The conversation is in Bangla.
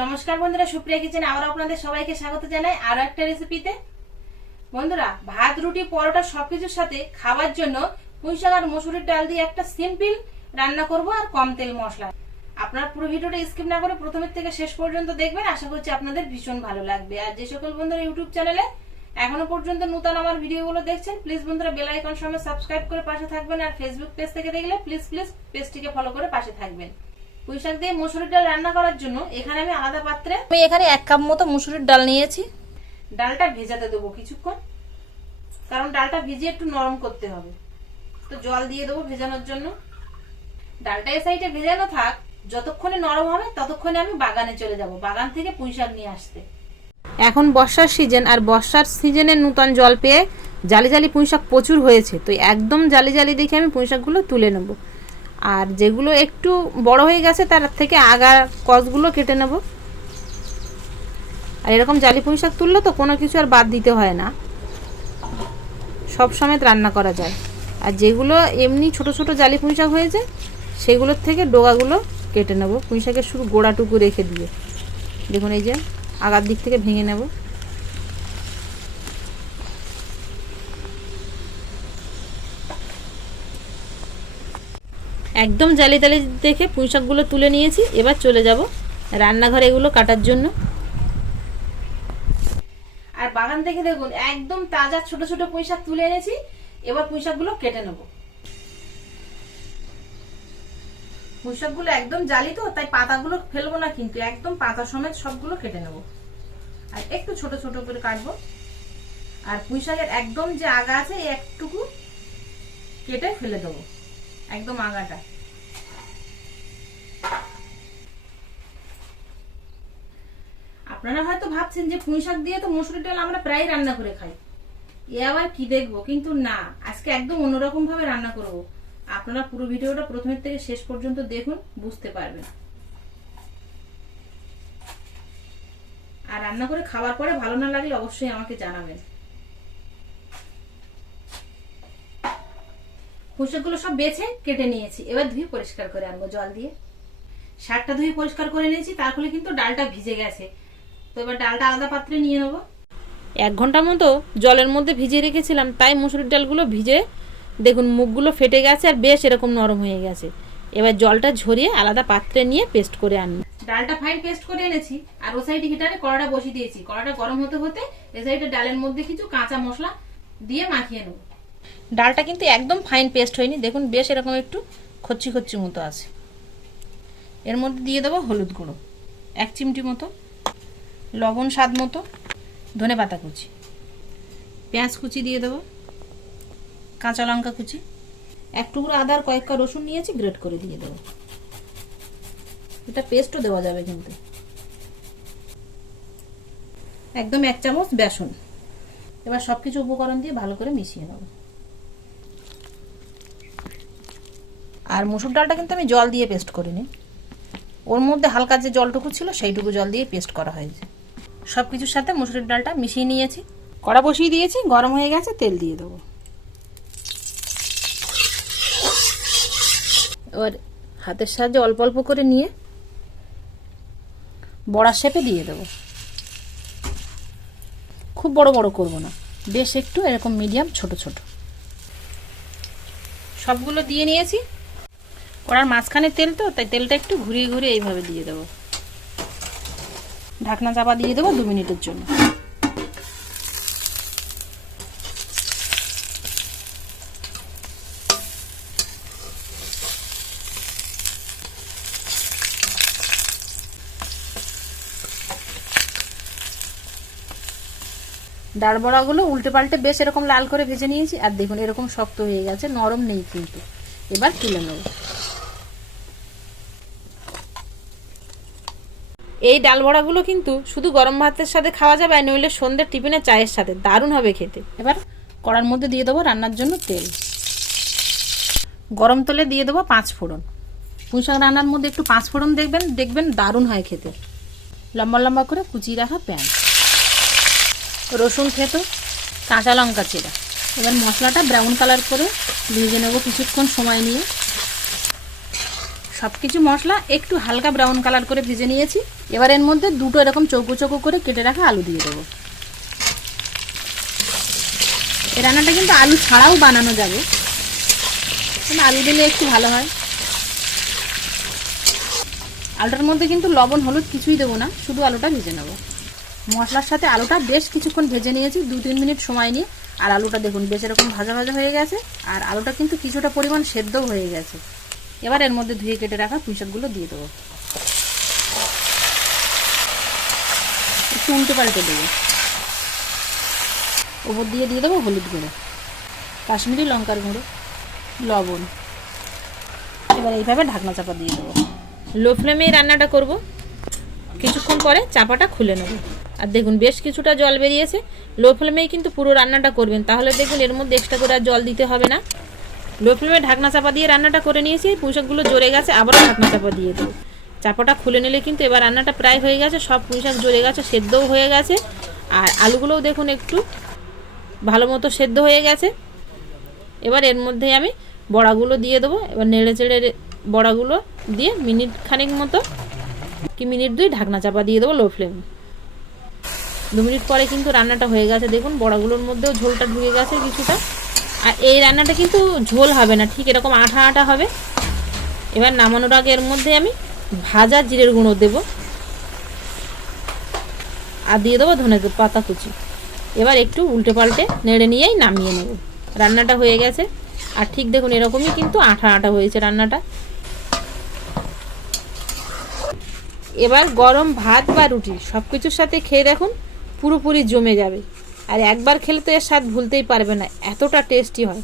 নমস্কার বন্ধুরা, সুপ্রিয়া কিচেনে আবার আপনাদের সবাইকে স্বাগত জানাই আরো একটা রেসিপিতে। বন্ধুরা, ভাত রুটি পরোটা সবকিছুর সাথে খাওয়ার জন্য পুঁইশাক আর মসুরির ডাল দিয়ে একটা সিম্পল রান্না করব আর কম তেল মশলা। আপনারা পুরো ভিডিওটা স্কিপ না করে প্রথম থেকে শেষ পর্যন্ত দেখবেন, আশা করছি আপনাদের ভীষণ ভালো লাগবে। আর যে সকল বন্ধুরা ইউটিউব চ্যানেলে এখনো পর্যন্ত নতুন আমার ভিডিওগুলো দেখছেন, প্লিজ বন্ধুরা বেল আইকন সহ সাবস্ক্রাইব করে পাশে থাকবেন। আর ফেসবুক পেজ থেকে দেখলে প্লিজ পেজটিকে ফলো করে পাশে থাকবেন। পুঁইশাক দিয়ে মসুরির ডাল রান্না করার জন্য এখানে আমি আলাদা পাত্রে এখানে 1 কাপ মতো মসুরির ডাল নিয়েছি। ডালটা ভেজাতে দেবো কিছুক্ষণ, কারণ ডালটা ভিজিয়ে একটু নরম করতে হবে, তো জল দিয়ে দেবো ভেজানোর জন্য। ডালটা এই সাইডে ভেজানো থাক, যতক্ষণে নরম হবে ততক্ষণে আমি বাগানে চলে যাব, বাগান থেকে পুঁইশাক নিয়ে আসতে। এখন বর্ষার সিজন, আর বর্ষার সিজনে নতুন জল পেয়ে জালি জালি পুঁইশাক প্রচুর হয়েছে, তো একদম জালি জালি দেখে আমি পুঁইশাকগুলো তুলে নেব। আর যেগুলো একটু বড় হয়ে গেছে তার থেকে আগার কসগুলো কেটে নেব। আর এরকম জালি পুঁইশাক তুললে তো কোনো কিছু আর বাদ দিতে হয় না, সব সমেত রান্না করা যায়। আর যেগুলো এমনি ছোট ছোট জালি পুঁইশাক হয়েছে সেগুলোর থেকে ডোগাগুলো কেটে নেব, পুঁইশাকের শুধু গোড়াটুকু রেখে দিয়ে। দেখুন এই যে আগার দিক থেকে ভেঙে নেব। একদম জালি জালি দেখে পুঁইশাকগুলো তুলে নিয়েছি। এবার চলে যাব রান্নাঘরে এগুলো কাটার জন্য। আর বাগান থেকে দেখুন একদম তাজা ছোট ছোট পুঁইশাক তুলে এনেছি। এবার পুঁইশাকগুলো কেটে নেব। পুঁইশাকগুলো একদম জালি তো, তাই পাতাগুলো ফেলবো না, কিন্তু একদম পাতা সমেত সবগুলো কেটে নেব। আর একটু ছোট ছোট করে কাটবো। আর পুঁইশাকের একদম যে আগা আছে এই একটুকু কেটে ফেলে দেবো, একদম আগাটা। আপনারা হয়তো ভাবছেন যে পুঁইশাক দিয়ে তো মসুরির ডাল আমরা প্রায় রান্না করে খাই, এ আবার কি দেখবো, কিন্তু না, আজকে একদম অন্যরকম ভাবে রান্না করব। আপনারা পুরো ভিডিওটা প্রথমের থেকে শেষ পর্যন্ত দেখুন, বুঝতে পারবেন। আর রান্না করে খাওয়ার পরে ভালো না লাগলে অবশ্যই আমাকে জানাবেন। পুঁইশাকগুলো সব বেছে কেটে নিয়েছি, এবার ধুয়ে পরিষ্কার করে আনবো জল দিয়ে। শাকটা ধুয়ে পরিষ্কার করে নিয়েছি, তার ফলে কিন্তু ডালটা ভিজে গেছে। তো এবার ডালটা আলাদা পাত্রে নিয়ে নেবো। 1 ঘন্টা মতো জলের মধ্যে ভিজিয়ে রেখেছিলাম, তাই মসুরির ডালগুলো ভিজে দেখুন মুখগুলো ফেটে গেছে আর বেশ এরকম নরম হয়ে গেছে। এবার জলটা ঝরিয়ে আলাদা পাত্রে নিয়ে পেস্ট করে আনবো। ডালটা ফাইন পেস্ট করে এনেছি। আর ও সাইডে হিটারে কড়াটা বসিয়ে দিয়েছি। কড়াটা গরম হতে হতে এ সাইডে ডালের মধ্যে কিছু কাঁচা মশলা দিয়ে মাখিয়ে নেব। ডালটা কিন্তু একদম ফাইন পেস্ট হয়নি, দেখুন বেশ এরকম একটু খচ্ছি খচ্ছি মতো আছে। এর মধ্যে দিয়ে দেবো হলুদ গুঁড়ো 1 চিমটি মতো, লবণ স্বাদ মতো, ধনে পাতা কুচি, পেঁয়াজ কুচি দিয়ে দেবো, কাঁচা লঙ্কা কুচি, 1 টুকরো আদা আর কয়েকটা রসুন নিয়েছি, গ্রেট করে দিয়ে দেবো। এটা পেস্টও দেওয়া যাবে কিন্তু। একদম 1 চামচ বেসন। এবার সবকিছু উপকরণ দিয়ে ভালো করে মিশিয়ে নেব। আর মসুর ডালটা কিন্তু আমি জল দিয়ে পেস্ট করিনি, ওর মধ্যে হালকা যে জলটুকু ছিল সেইটুকু জল দিয়ে পেস্ট করা হয়েছে। সবকিছুর সাথে মসুরির ডালটা মিশিয়ে নিয়েছি। কড়া বসিয়ে দিয়েছি, গরম হয়ে গেছে, তেল দিয়ে দেবো। এবার হাতের সাহায্যে অল্প অল্প করে নিয়ে বড়া শেপে দিয়ে দেবো। খুব বড় বড় করব না, বেশ একটু এরকম মিডিয়াম ছোট ছোট। সবগুলো দিয়ে নিয়েছি। কড়ার মাঝখানে তেল তো, তাই তেলটা একটু ঘুরিয়ে ঘুরিয়ে এইভাবে দিয়ে দেবো। ঢাকনা চাপা দিয়ে দেবো 2 মিনিটের জন্য। ডাল বড়াগুলো উল্টে পাল্টে বেশ এরকম লাল করে ভেজে নিয়েছি। আর দেখুন এরকম শক্ত হয়ে গেছে, নরম নেই কিন্তু। এবার তুলে নেব। এই ডাল বড়াগুলো কিন্তু শুধু গরম ভাতের সাথে খাওয়া যাবে, আর নইলে সন্ধ্যের টিফিনে চায়ের সাথে দারুণ হবে খেতে। এবার কড়ার মধ্যে দিয়ে দেবো রান্নার জন্য তেল। গরম তেলে দিয়ে দেবো 5 ফোড়ন। পুঁইশাক রান্নার মধ্যে একটু 5 ফোড়ন দেখবেন দারুণ হয় খেতে। লম্বা লম্বা করে কুচিয়ে রাখা পেঁয়াজ, রসুন থেতো, কাঁচা লঙ্কা চেরা। এবার মশলাটা ব্রাউন কালার করে ভেজে নেব কিছুক্ষণ সময় নিয়ে। সব কিছু মশলা একটু হালকা ব্রাউন কালার করে ভেজে নিয়েছি। এবার এর মধ্যে দুটো এরকম চৌকো চৌকো করে কেটে রাখা আলু দিয়ে দেবো। এই রান্নাটা কিন্তু আলু ছাড়াও বানানো যাবে, কিন্তু আলু দিলে একটু ভালো হয়। আলুটার মধ্যে কিন্তু লবণ হলুদ কিছুই দেবো না, শুধু আলুটা ভেজে নেব। মশলার সাথে আলুটা বেশ কিছুক্ষণ ভেজে নিয়েছি, 2-3 মিনিট সময় নিয়ে। আর আলুটা দেখুন বেশ এরকম ভাজা ভাজা হয়ে গেছে, আর আলুটা কিন্তু কিছুটা পরিমাণ সেদ্ধও হয়ে গেছে। এবার এর মধ্যে ধুয়ে কেটে রাখা পুঁইশাকগুলো দিয়ে দেবো, একটু উল্টে পাল্টে দেবো। ওপর দিয়ে দেবো হলুদ গুঁড়ো, কাশ্মীরি লঙ্কার গুঁড়ো, লবণ। এবার এইভাবে ঢাকনা চাপা দিয়ে দেবো। লো ফ্লেমে রান্নাটা করব, কিছুক্ষণ পরে চাপাটা খুলে নেব। আর দেখুন বেশ কিছুটা জল বেরিয়েছে। লো ফ্লেমেই কিন্তু পুরো রান্নাটা করবেন, তাহলে দেখুন এর মধ্যে এক্সট্রা করে আর জল দিতে হবে না। লো ফ্লেমে ঢাকনা চাপা দিয়ে রান্নাটা করে নিয়েছি। পুঁইশাকগুলো জ্বরে গেছে, আবারও ঢাকনা চাপা দিয়ে দেবো। চাপাটা খুলে নিলে কিন্তু এবার রান্নাটা প্রায় হয়ে গেছে। সব পুঁইশাক জ্বরে গেছে, সেদ্ধও হয়ে গেছে। আর আলুগুলোও দেখুন একটু ভালো মতো সেদ্ধ হয়ে গেছে। এবার এর মধ্যে আমি বড়াগুলো দিয়ে দেবো। এবার নেড়ে চেড়ে বড়াগুলো দিয়ে মিনিট খানিক মতো কি মিনিট 2 ঢাকনা চাপা দিয়ে দেবো লো ফ্লেমে। 2 মিনিট পরে কিন্তু রান্নাটা হয়ে গেছে। দেখুন বড়াগুলোর মধ্যেও ঝোলটা ঢুকে গেছে কিছুটা। আর এই রান্নাটা কিন্তু ঝোল হবে না, ঠিক এরকম আঠা আঠা হবে। এবার নামানোর আগে এর মধ্যে আমি ভাজা জিরের গুঁড়ো দেবো, আর দিয়ে দেবো ধনে পাতা কুচি। এবার একটু উল্টে পাল্টে নেড়ে নিয়েই নামিয়ে নেব। রান্নাটা হয়ে গেছে। আর ঠিক দেখুন এরকমই কিন্তু আঠা আঠা হয়েছে রান্নাটা। এবার গরম ভাত বা রুটি সব কিছুর সাথে খেয়ে দেখুন, পুরোপুরি জমে যাবে। আর একবার খেলে তো এর স্বাদ ভুলতেই পারবে না, এতটা টেস্টি হয়।